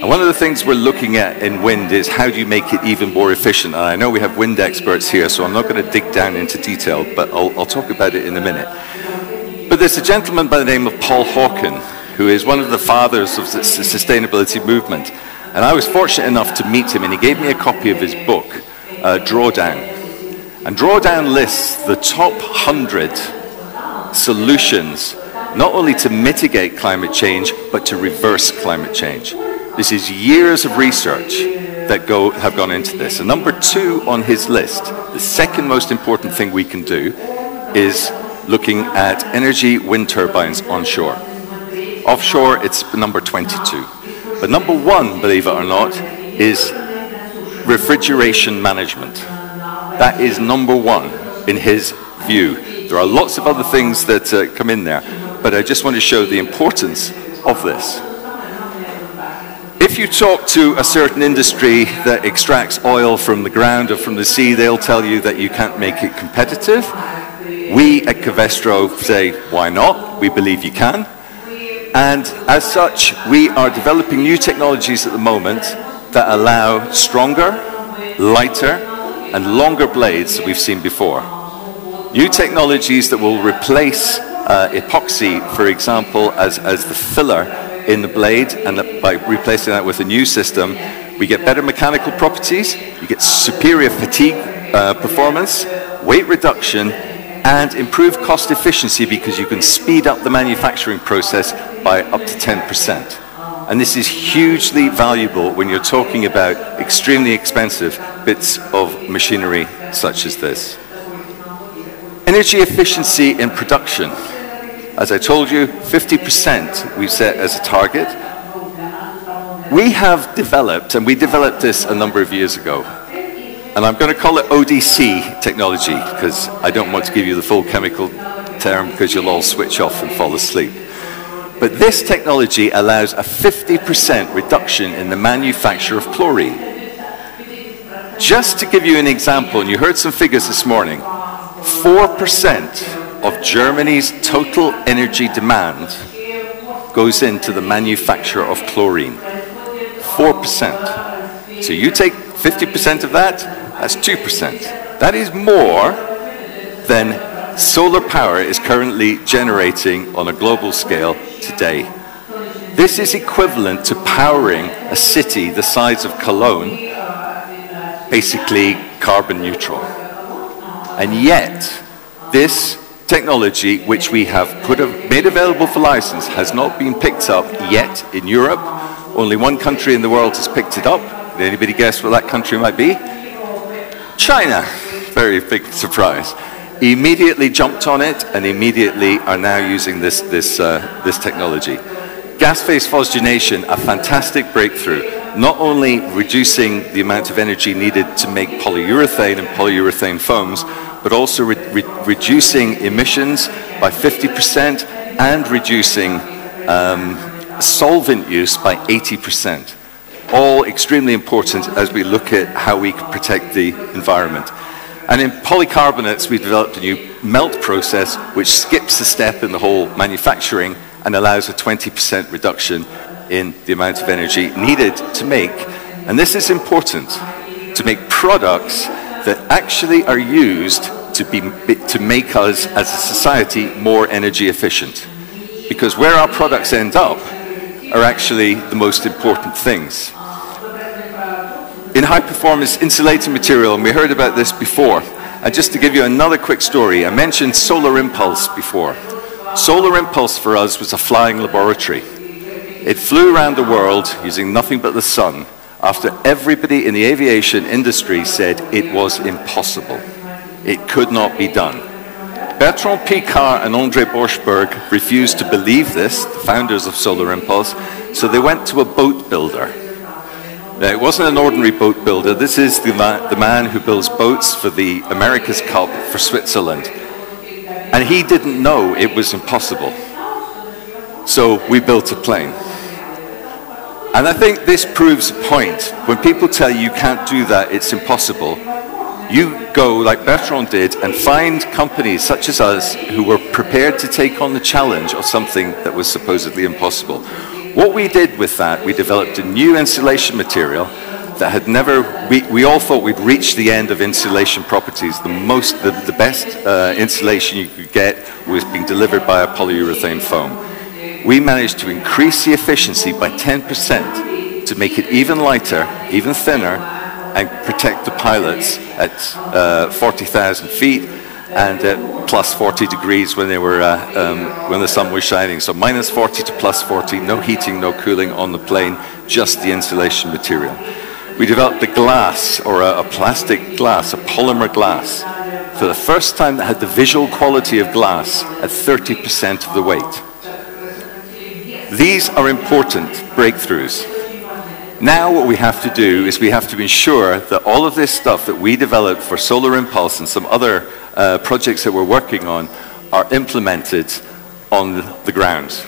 And one of the things we're looking at in wind is how do you make it even more efficient? And I know we have wind experts here, so I'm not going to dig down into detail, but I'll talk about it in a minute. But there's a gentleman by the name of Paul Hawken, who is one of the fathers of the sustainability movement. And I was fortunate enough to meet him, and he gave me a copy of his book, Drawdown. And Drawdown lists the top 100 solutions, not only to mitigate climate change, but to reverse climate change. This is years of research that have gone into this. And number 2 on his list, the second most important thing we can do, is looking at energy wind turbines onshore. Offshore, it's number 22. But number 1, believe it or not, is refrigeration management. That is number 1 in his view. There are lots of other things that come in there, but I just want to show the importance of this. If you talk to a certain industry that extracts oil from the ground or from the sea, they'll tell you that you can't make it competitive. We at Covestro say, why not? We believe you can. And as such, we are developing new technologies at the moment that allow stronger, lighter, and longer blades that we've seen before. New technologies that will replace epoxy, for example, as the filler in the blade, and by replacing that with a new system, we get better mechanical properties, you get superior fatigue performance, weight reduction, and improved cost efficiency because you can speed up the manufacturing process by up to 10%. And this is hugely valuable when you're talking about extremely expensive bits of machinery such as this. Energy efficiency in production. As I told you, 50% we've set as a target. We have developed, and we developed this a number of years ago, and I'm going to call it ODC technology because I don't want to give you the full chemical term because you'll all switch off and fall asleep. But this technology allows a 50% reduction in the manufacture of chlorine. Just to give you an example, and you heard some figures this morning, 4% of Germany's total energy demand goes into the manufacture of chlorine. 4%. So you take 50% of that, that's 2%. That is more than solar power is currently generating on a global scale today. This is equivalent to powering a city the size of Cologne, basically carbon neutral. And yet, this technology, which we have made available for license, has not been picked up yet in Europe. Only one country in the world has picked it up. Can anybody guess what that country might be? China. Very big surprise. Immediately jumped on it and immediately are now using this technology. Gas phase phosgenation, a fantastic breakthrough. not only reducing the amount of energy needed to make polyurethane and polyurethane foams, but also reducing emissions by 50% and reducing solvent use by 80%. All extremely important as we look at how we can protect the environment. And in polycarbonates, we developed a new melt process which skips a step in the whole manufacturing and allows a 20% reduction in the amount of energy needed to make, and this is important, to make products that actually are used to make us as a society more energy efficient. Because where our products end up are actually the most important things. In high performance insulating material, and we heard about this before, and just to give you another quick story, I mentioned Solar Impulse before. Solar Impulse for us was a flying laboratory. It flew around the world using nothing but the sun after everybody in the aviation industry said it was impossible. It could not be done. Bertrand Piccard and André Borschberg refused to believe this, the founders of Solar Impulse, so they went to a boat builder. Now, it wasn't an ordinary boat builder. This is the man who builds boats for the America's Cup for Switzerland. And he didn't know it was impossible. So we built a plane. And I think this proves a point. When people tell you can't do that, it's impossible, you go, like Bertrand did, and find companies such as us who were prepared to take on the challenge of something that was supposedly impossible. What we did with that, we developed a new insulation material that had never, we all thought we'd reached the end of insulation properties. The best insulation you could get was being delivered by a polyurethane foam. We managed to increase the efficiency by 10% to make it even lighter, even thinner, and protect the pilots at 40,000 feet and at plus 40 degrees when they were when the sun was shining. So minus 40 to plus 40, no heating, no cooling on the plane, just the insulation material. We developed a glass, or a plastic glass, a polymer glass, for the first time that had the visual quality of glass at 30% of the weight. These are important breakthroughs. Now what we have to do is we have to ensure that all of this stuff that we developed for Solar Impulse and some other projects that we're working on are implemented on the ground.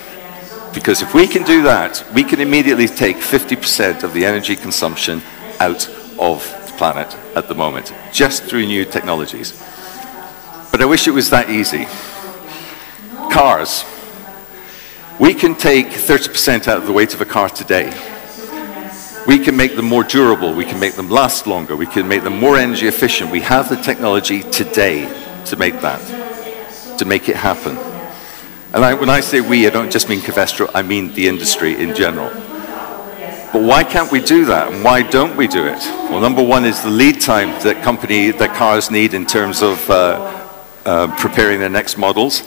Because if we can do that, we can immediately take 50% of the energy consumption out of the planet at the moment, just through new technologies. But I wish it was that easy. Cars. We can take 30% out of the weight of a car today. We can make them more durable, we can make them last longer, we can make them more energy efficient. We have the technology today to make that, to make it happen. And when I say we, I don't just mean Covestro, I mean the industry in general. But why can't we do that, and why don't we do it? Well, number one is the lead time that cars need in terms of preparing their next models.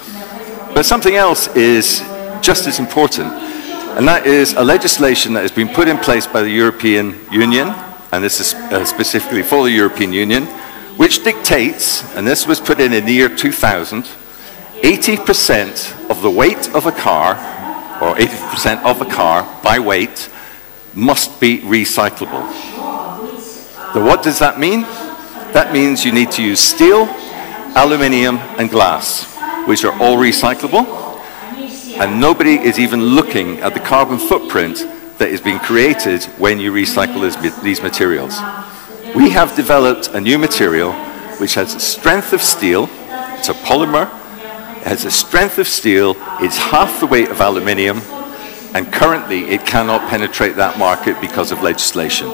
But something else is just as important, and that is a legislation that has been put in place by the European Union, and this is specifically for the European Union, which dictates, and this was put in the year 2000, 80% of the weight of a car, or 80% of a car by weight, must be recyclable. So what does that mean? That means you need to use steel, aluminium, and glass, which are all recyclable. And nobody is even looking at the carbon footprint that is being created when you recycle these materials. We have developed a new material which has the strength of steel. It's a polymer. It has the strength of steel. It's half the weight of aluminium. And currently, it cannot penetrate that market because of legislation.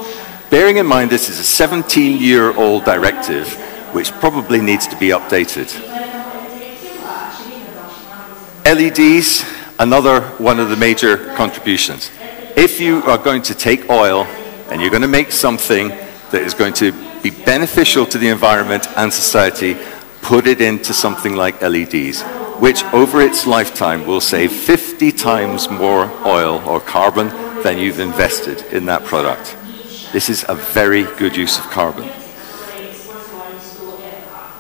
Bearing in mind this is a 17-year-old directive, which probably needs to be updated. LEDs, another one of the major contributions. If you are going to take oil and you're going to make something that is going to be beneficial to the environment and society, put it into something like LEDs, which over its lifetime will save 50 times more oil or carbon than you've invested in that product. This is a very good use of carbon.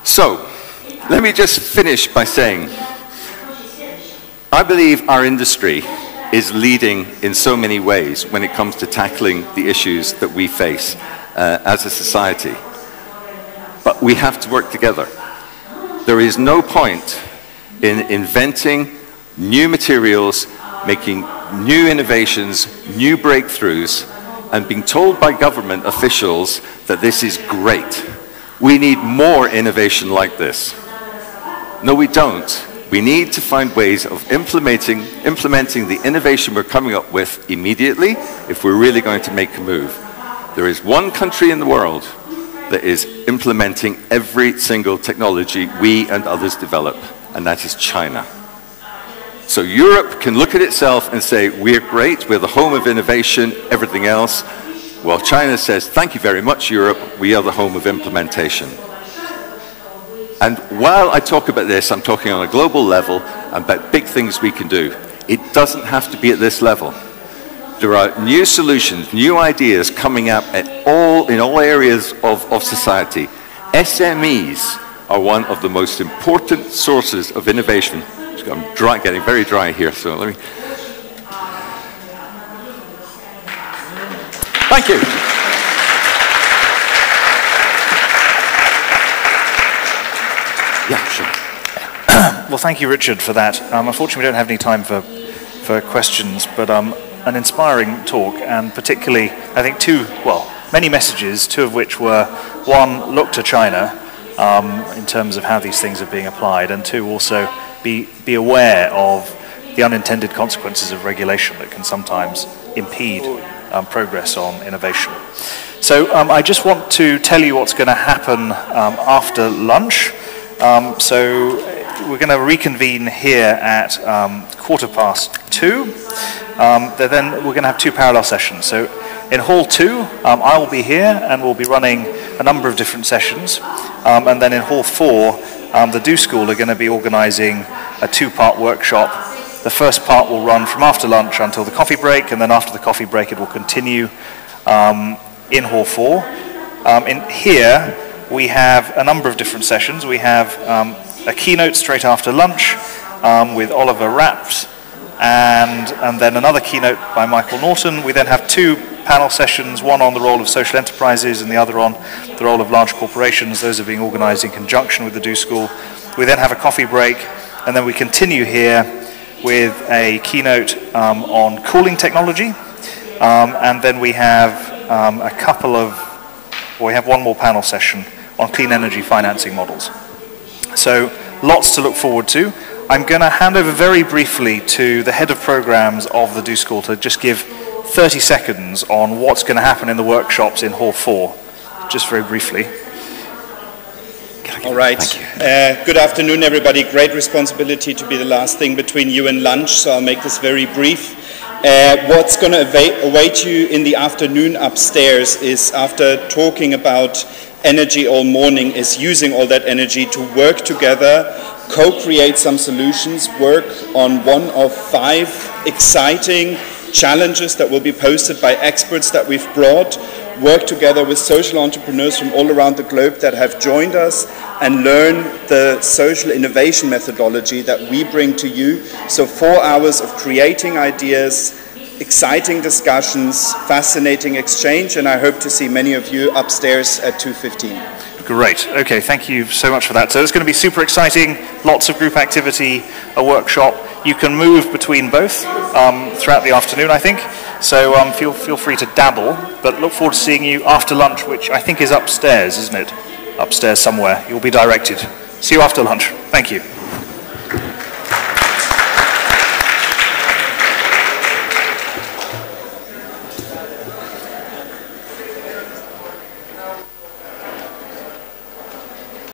So, let me just finish by saying, I believe our industry is leading in so many ways when it comes to tackling the issues that we face as a society. But we have to work together. There is no point in inventing new materials, making new innovations, new breakthroughs, and being told by government officials that this is great. We need more innovation like this. No, we don't. We need to find ways of implementing the innovation we're coming up with immediately if we're really going to make a move. There is one country in the world that is implementing every single technology we and others develop, and that is China. So Europe can look at itself and say, we're great, we're the home of innovation, everything else. Well, China says, thank you very much, Europe, we are the home of implementation. And while I talk about this, I'm talking on a global level about big things we can do. It doesn't have to be at this level. There are new solutions, new ideas coming up in all areas of society. SMEs are one of the most important sources of innovation. I'm getting very dry here, so let me... Thank you. Yeah, sure. Well, thank you, Richard, for that. Unfortunately, we don't have any time for questions, but an inspiring talk, and particularly, I think, many messages, two of which were, one, look to China in terms of how these things are being applied, and two, also be aware of the unintended consequences of regulation that can sometimes impede progress on innovation. So I just want to tell you what's going to happen after lunch. So we're going to reconvene here at 2:15. Then we're going to have two parallel sessions. So in Hall 2, I will be here and we'll be running a number of different sessions. And then in Hall 4, the Do School are going to be organising a two-part workshop. The first part will run from after lunch until the coffee break, and then after the coffee break it will continue in Hall 4. In here, we have a number of different sessions. We have a keynote straight after lunch with Oliver Rapt, and then another keynote by Michael Norton. We then have two panel sessions, one on the role of social enterprises and the other on the role of large corporations. Those are being organised in conjunction with the Do School. We then have a coffee break, and then we continue here with a keynote on cooling technology, and then we have we have one more panel session on clean energy financing models. So lots to look forward to. I'm going to hand over very briefly to the head of programs of the Do School to just give 30 seconds on what's going to happen in the workshops in Hall 4, just very briefly. All right. Good afternoon, everybody. Great responsibility to be the last thing between you and lunch, so I'll make this very brief. What's going to await you in the afternoon upstairs is, after talking about energy all morning, is using all that energy to work together, co-create some solutions, work on one of 5 exciting challenges that will be posted by experts that we've brought, work together with social entrepreneurs from all around the globe that have joined us, and learn the social innovation methodology that we bring to you. So 4 hours of creating ideas, exciting discussions, fascinating exchange, and I hope to see many of you upstairs at 2:15. Great. Okay, thank you so much for that. So it's going to be super exciting, lots of group activity, a workshop. You can move between both throughout the afternoon, I think. So feel free to dabble, but look forward to seeing you after lunch, which I think is upstairs, isn't it? Upstairs somewhere. You'll be directed. See you after lunch. Thank you.